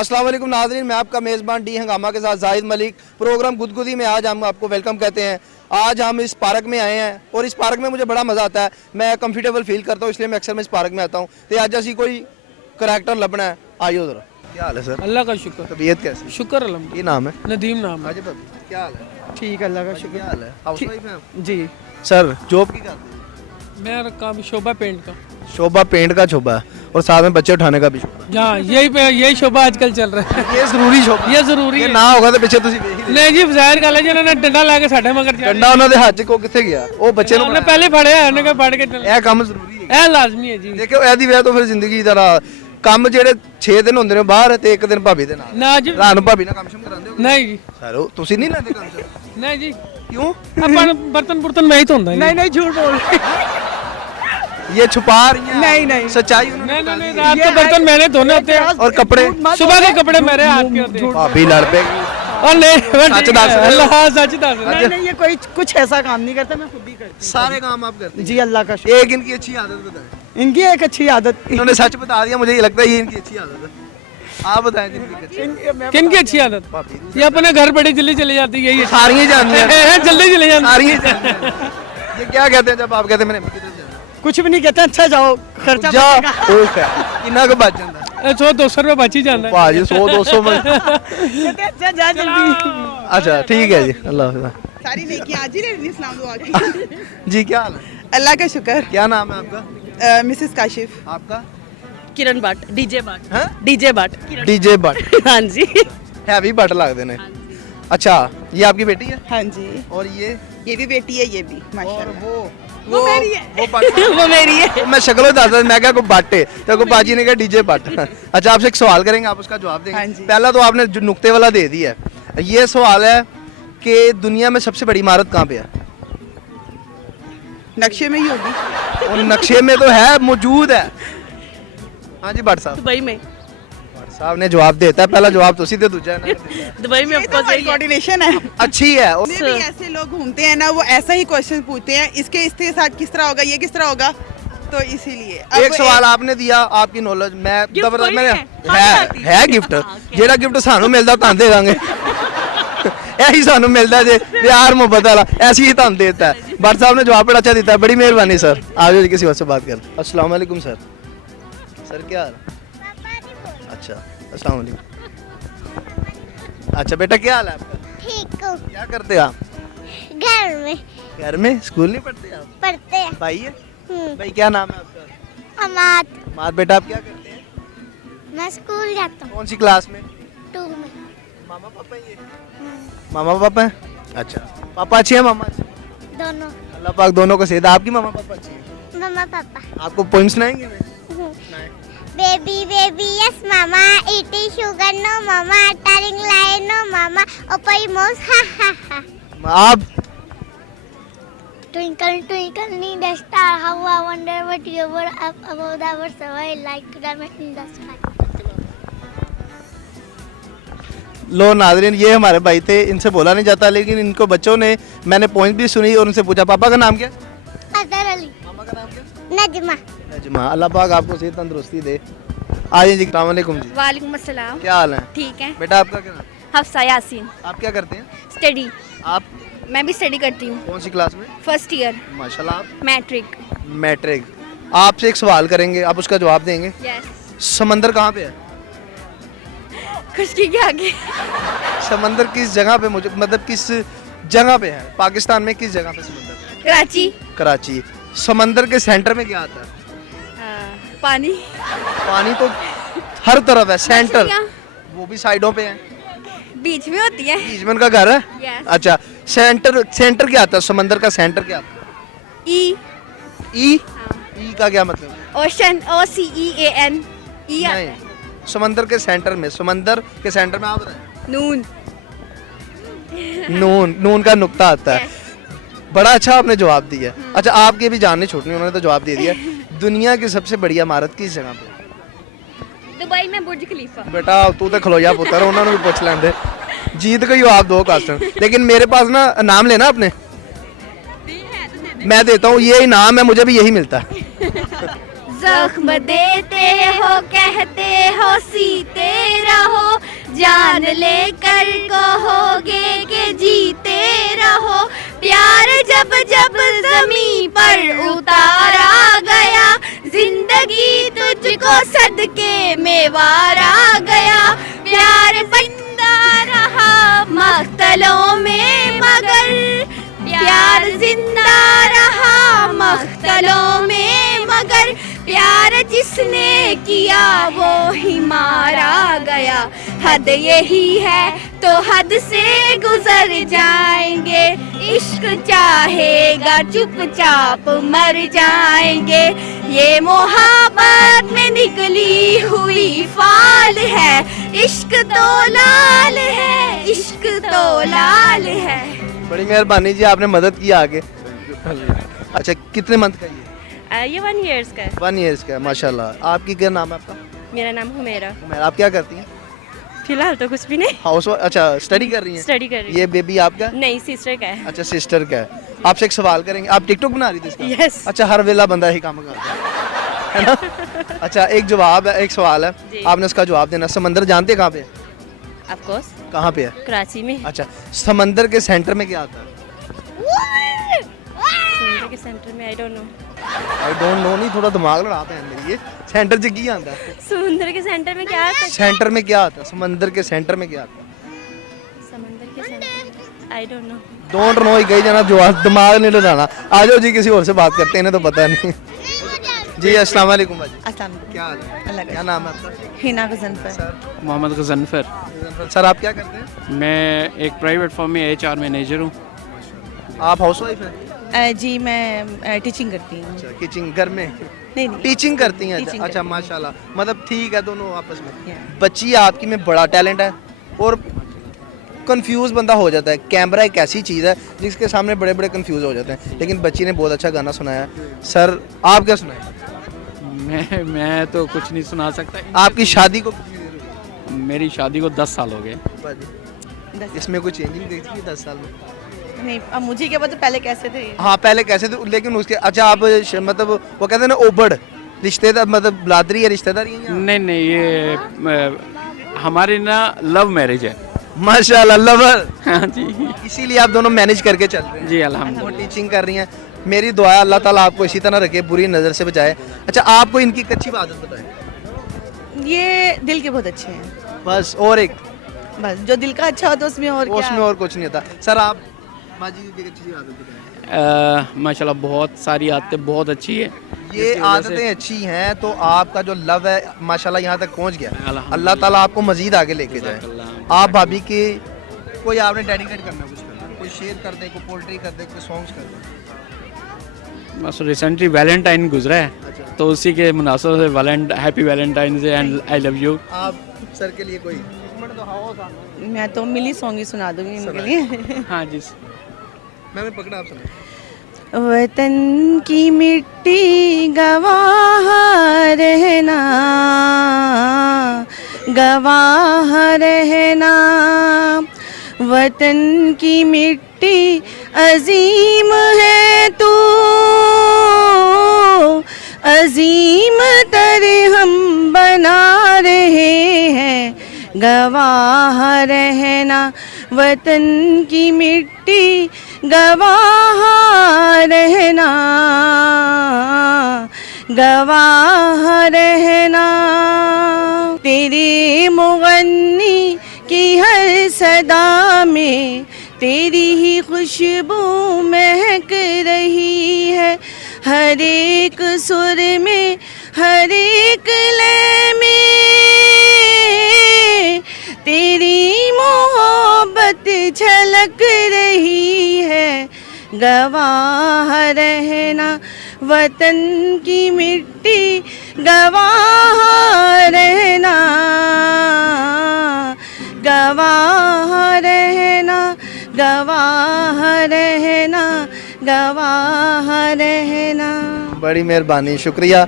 अस्सलाम वालेकुम नाज़रीन, मैं आपका मेज़बान डी हंगामा के साथ जाहिद मलिक। प्रोग्राम गुदगुदी में आज हम आपको वेलकम कहते हैं। आज हम इस पार्क में आए हैं और इस पार्क में मुझे बड़ा मज़ा आता है। मैं कंफर्टेबल फील करता हूँ, इसलिए मैं अक्सर इस पार्क में आता हूँ। तो आज ऐसी कोई करैक्टर लभना है, आइयो ज़रा। क्या हाल है सर? अल्लाह का शुक्र। तबीयत कैसी? शुक्र अल्हम्दुलिल्लाह। ये नाम है नदीम नाम है। क्या हाल है? ठीक अल्लाह का शुक्र। क्या हाल है? हाउसवाइफ हैं आप? जी सर जॉब की करते हैं? मेरा काम शोभा पेंट का। शोभा पेंट का शोभा है और साथ में बच्चे उठाने का भी शोभा। जहाँ यही शोभा आजकल चल रहा है। ये जरूरी शोभा, ये जरूरी ये है। ना होगा तो पिछे ਤੁਸੀਂ ਵੇਖ ਹੀ नहीं जी ਜ਼ਾਹਿਰ ਗੱਲ ਹੈ ਜਿਹਨਾਂ ਨੇ ਡੰਡਾ ਲਾ ਕੇ ਸਾਡੇ ਮਗਰ ਚੱਲ ਡੰਡਾ ਉਹਨਾਂ ਦੇ ਹੱਥ 'ਚ ਕੋ ਕਿੱਥੇ ਗਿਆ? ਉਹ ਬੱਚੇ ਨੂੰ ਉਹਨੇ ਪਹਿਲੇ ਫੜਿਆ ਉਹਨੇ ਕਿਹਾ ਫੜ ਕੇ ਚੱਲ। ਇਹ ਕੰਮ ਜ਼ਰੂਰੀ ਹੈ। ਇਹ ਲਾਜ਼ਮੀ ਹੈ ਜੀ। ਦੇਖਿਓ ਇਹਦੀ ਵਜ੍ਹਾ ਤੋਂ ਫਿਰ ਜ਼ਿੰਦਗੀ ਜ਼ਰਾ ਕੰਮ ਜਿਹੜੇ 6 ਦਿਨ ਹੁੰਦੇ ਨੇ ਬਾਹਰ ਤੇ ਇੱਕ ਦਿਨ ਭਾਬੀ ਦੇ ਨਾਲ। ਨਾ ਜੀ ਰਾਤ ਨੂੰ ਭਾਬੀ ਨਾਲ ਕੰਮ ਸ਼ਮ ਕਰਾਉਂਦੇ ਹੋ? ਨਹੀਂ ਜੀ ਸਰ ਤੁਸੀਂ ਨਹੀਂ ਲੈਂਦੇ ਕੰਮ ਸ਼ਮ? ਨਹੀਂ ਜੀ क्यों? ਆਪਾਂ ਬਰਤਨ ਮੈਂ ਹੀ ਧੋਂਦਾ ਜੀ। नहीं झूठ बोल रहे ये छुपा रही हैं? नहीं। सच्चाई उन्होंने नहीं रात के बर्तन मैंने धोने होते हैं और कपड़े सुबह के कपड़े मेरे हाथ के होते हैं। भाभी लड़ पेगी। और नहीं सच दस रहे हो? अल्लाह सच दस रहे नहीं ये कोई कुछ ऐसा काम नहीं करता, मैं खुद ही करती सारे काम आप करते हूँ। जी अल्लाह का शुक्र। हैं। एक इनकी अच्छी आदत बताएं। इनकी एक अच्छी आदत इन्होंने सच बता दिया, मुझे ये लगता है ये इनकी अच्छी आदत है। आप बताएं जिनकी अच्छी किन की अच्छी आदत? भाभी ये अपने घर बड़ी जल्दी चली जाती है। यही सारी जानती हैं, जल्दी चले जाती सारी जानती हैं। ये क्या कहते हैं जब आप कहते हैं मैंने किधर जाना? कुछ भी नहीं कहते, अच्छा जाओ खर्चा जा बचेगा। ठीक है, कितना का बच जाता है? 100-200 रुपये बच ही जाता है। भाजी 100-200 में। कहते अच्छा जा जल्दी। अच्छा ठीक है जी, अल्लाह हाफ़िज़। सारी नेकी आज ही ने इस्लाम दुआ की। जी क्या हाल है? अल्लाह का शुक्र। क्या नाम है आपका? मिसेस काशिफ। आपका? किरण भट्ट डीजे भट्ट हैं? डीजे भट्ट डीजे बट हाँ जी हैवी बट लगते हैं। अच्छा ये आपकी बेटी है? हाँ जी, और ये भी बेटी है, ये भी और माशाल्लाह। वो मेरी है। वो बट वो मेरी है। मैं शक्लों दादा मैं क्या को बट है तो को बाजी ने कहा डीजे बट। अच्छा आपसे एक सवाल करेंगे, आप उसका जवाब देंगे। हाँ जी। पहला तो आपने जो नुक्ते वाला दे दिया है। ये सवाल है कि दुनिया में सबसे बड़ी इमारत कहाँ पे है? नक्शे में ही होगी। और नक्शे में तो है, मौजूद है। हाँ जी भट्ट साहब। दुबई में भट्ट साहब ने जवाब देता है, पहला जवाब तो सीधे दूसरा है ना। दुबई में ये तो ऑफकोर्स हमारी कोऑर्डिनेशन है। अच्छी है और जितने भी ऐसे लोग घूमते हैं ना, वो ऐसा ही क्वेश्चन पूछते हैं, इसके साथ किस तरह होगा, ये किस तरह होगा, तो इसीलिए अब एक सवाल आपने दिया, आपकी नॉलेज मैं गिफ्ट जबरदस्त कोई मैंने नहीं है? है गिफ्ट जेड़ा गिफ्ट सानू मिलदा तां दे दांगे। यही सानू मिलदा जे प्यार मोहब्बत वाला ऐसी ही तां देता है। भट्ट साहब ने जवाब बड़ा अच्छा देता है, बड़ी मेहरबानी सर। आज किसी और से बात कर। अस्सलाम वालेकुम सर। सर क्या हाल? अच्छा अस्सलाम वालेकुम। अच्छा बेटा क्या हाल है आपका? ठीक हूँ। क्या करते हैं आप? घर में घर में? स्कूल नहीं पढ़ते आप? पढ़ते हैं। भाई है? भाई क्या नाम है आपका? हमाद। मात बेटा आप क्या करते हैं? मैं स्कूल जाता हूँ। कौन सी क्लास में? 2 में। मामा पापा ये? मामा पापा हैं? अच्छा पापा अच्छे हैं, मामा अच्छे हैं? दोनों। अल्लाह पाक दोनों को सेहत। आपकी मामा पापा अच्छे हैं? मम्मा पापा। आपको पोइम सुनाएंगे मैं? बेबी बेबी यस मामा ईटिंग शुगर नो मामा टरिंग लाइन नो मामा ओपई मोस हा हा हा। आप Twinkle twinkle in the star how I wonder what you were up above the world so I like diamond in the sky. लो नाज़रीन ये हमारे भाई थे, इनसे बोला नहीं जाता लेकिन इनको बच्चों ने, मैंने पॉइंट भी सुनी और उनसे पूछा पापा का नाम क्या? अदर अली। मामा का नाम क्या? नजमा। नजमा। अल्लाह पाक आपको सेहत तंदुरुस्ती दे। आइए जी, अस्सलाम वालेकुम जी। वालेकुम अस्सलाम। क्या हाल है? ठीक है। बेटा आपका क्या नाम? हफ्सा यासीन। आप क्या करते हैं? स्टडी आप मैं भी स्टडी करती हूँ। कौन सी क्लास में? फर्स्ट ईयर माशाल्लाह। आप मैट्रिक। मैट्रिक। आपसे एक सवाल करेंगे, आप उसका जवाब देंगे। यस। समंदर कहाँ पे है? खुशकी के आगे। समंदर किस जगह पे मौजूद, मतलब किस जगह पे है? पाकिस्तान में किस जगह पे समंदर है? कराची। कराची। समंदर के सेंटर में क्या आता है? पानी। पानी तो हर तरफ है, सेंटर मछलियाँ। वो भी साइडों पे है, बीच में होती है। बीच में उनका घर है। Yes. अच्छा सेंटर क्या आता है? समंदर का सेंटर क्या आता है? ई ई ई का क्या मतलब? ओशन OCEAN ई आता है। नहीं, समंदर के सेंटर में, समंदर के सेंटर में आप बताएं। नून। नून, नून का नुक्ता आता है। बड़ा अच्छा आपने जवाब दिया। अच्छा आपकी भी जान नहीं छूटनी, उन्होंने तो जवाब दे दिया। दुनिया की सबसे बढ़िया इमारत किस जगह पे? दुबई में बुर्ज खलीफा। बेटा तू तो खलो जा पुत्र, उन्होंने भी पूछ लेंदे। जीत गई हो आप 2 क्वेश्चन, लेकिन मेरे पास ना नाम लेना आपने, मैं देता हूँ ये इनाम है, मुझे भी यही मिलता है। जख्म देते हो, कहते हो सीते रहो, जान लेकर कहोगे कि जीते रहो। प्यार जब जब ज़मीं पर उतारा गया, जिंदगी तुझको सदके में वारा गया। प्यार जिंदा रहा मख्तलों में मगर, प्यार जिंदा रहा मख्तलों में मगर, प्यार जिसने किया वो ही मारा गया। हद यही है तो हद से गुजर जाएंगे, इश्क चाहेगा चुपचाप मर जाएंगे। ये मोहब्बत में निकली हुई फाल है, इश्क तो लाल है, इश्क तो लाल है। बड़ी मेहरबानी जी, आपने मदद की आगे। अच्छा, कितने मंथ का ये? ये 1 ईयर्स का है। 1 ईयर्स का है, माशाल्लाह। आपकी क्या नाम है आपका? मेरा नाम हुमेरा। आप क्या करती हैं? फिलहाल तो कुछ भी नहीं, हाउस, अच्छा स्टडी कर रही हैं? स्टडी कर रही ये बेबी आपका? हूँ। नहीं, सिस्टर का है। अच्छा, सिस्टर का है। आपसे एक सवाल करेंगे, आप टिकटॉक बना रही थी इसका? Yes. अच्छा, हर वेला बंदा ही काम करता है ना? अच्छा, एक जवाब है, एक सवाल है, जी। आपने उसका जवाब देना। समंदर जानते हैं कहाँ पे है? ऑफ कोर्स, कहाँ पे है? कराची में। अच्छा, समंदर के सेंटर में क्या आता है? समुद्र के सेंटर में आई don't no. I don't no नहीं, थोड़ा दिमाग लड़ा पे मेरी। ये सेंटर से की आता है? समुद्र के सेंटर में क्या आता है? सेंटर में क्या आता है? समंदर के सेंटर में क्या आता है? समंदर के centre I don't know. Don't know ही कही जाना, जवाब दिमाग नहीं लगाना। आ जाओ जी, किसी और से बात करते हैं, इन्हें तो पता नहीं। जी अस्सलाम वालेकुम भाजी, अस्सलाम क्या हाल है? अल्लाह का क्या नाम है आपका? हिना गजनफर। सर, मोहम्मद गजनफर। सर आप क्या करते हैं? मैं एक प्राइवेट फर्म में HR मैनेजर हूँ। आप हाउस वाइफ हैं? जी मैं टीचिंग करती हूँ। अच्छा, किचन घर में नहीं नहीं, टीचिंग करती हैं? Teaching अच्छा, करती हूँ। माशाल्लाह, मतलब ठीक है दोनों आपस में। Yeah. बच्ची आपकी में बड़ा टैलेंट है और कंफ्यूज बंदा हो जाता है। कैमरा एक ऐसी चीज़ है जिसके सामने बड़े बड़े कंफ्यूज हो जाते हैं, लेकिन बच्ची ने बहुत अच्छा गाना सुनाया। सर आप क्या सुनाए? मैं तो कुछ नहीं सुना सकता। आपकी शादी को कितनी देर हो गई? मेरी शादी को 10 साल हो गए। बाजी, इसमें कोई चेंजिंग देखी है 10 साल में? नहीं अब मुझे क्या पता पहले कैसे थे। हाँ पहले कैसे थे, लेकिन उसके अच्छा आप मतलब वो कहते हैं ना ओबड़ रिश्तेदार, मतलब बिरादरी या रिश्तेदारी है? नहीं नहीं, ये हमारी ना लव मैरिज है। माशाल्लाह, लवर। हाँ जी, इसीलिए आप दोनों मैनेज करके चल रहे हैं। जी वो अल्हम्दुलिल्लाह। टीचिंग कर रही हैं। मेरी दुआ है अल्लाह ताला आपको इसी तरह रखे, बुरी नज़र से बचाए। अच्छा, आपको इनकी एक अच्छी आदत बताएं। ये दिल के बहुत अच्छे हैं, बस, और एक बस जो दिल का अच्छा होता है उसमें और उसमें क्या। और कुछ नहीं होता। सर आप माजी की एक अच्छी आदत बताएं। माशाल्लाह बहुत सारी आदतें बहुत अच्छी है। ये जिसकी वजह आदतें से- अच्छी हैं तो आपका जो लव है माशाल्लाह यहाँ तक पहुँच गया। अल्हम्दुलिल्लाह। अल्लाह ताला आपको मजीद आगे लेके जाए। जज़ाकल्लाह। आप भाभी की कोई आपने डेडिकेट करना कुछ करना, कोई शेयर कर दे, कोई पोल्ट्री कर दे, कोई सॉन्ग्स कर दे। बस रिसेंटली वैलेंटाइन गुजरा है, अच्छा, तो उसी के मुनासब से happy Valentine day and I love you. आप सर के लिए कोई मैं तो मिली सॉन्ग ही सुना दूंगी इनके लिए। हाँ जी, मैंने पकड़ा, आप सुनाइए। वतन की मिट्टी गवाह रहना, गवाह रहना, वतन की मिट्टी अजीम है तू, अजीम तरह हम बना रहे हैं, गवाह रहना, वतन की मिट्टी गवाह रहना, गवाह रहना। तेरे मुगन्नी की हर सदा में तेरी ही खुशबू महक रही है, हर एक सुर में हर एक लय में तेरी मोहब्बत झलक रही है, गवाह रहना, वतन की मिट्टी गवाह रहना, गवाह रहना, गवाह रहना, गवाह रहना। बड़ी मेहरबानी, शुक्रिया।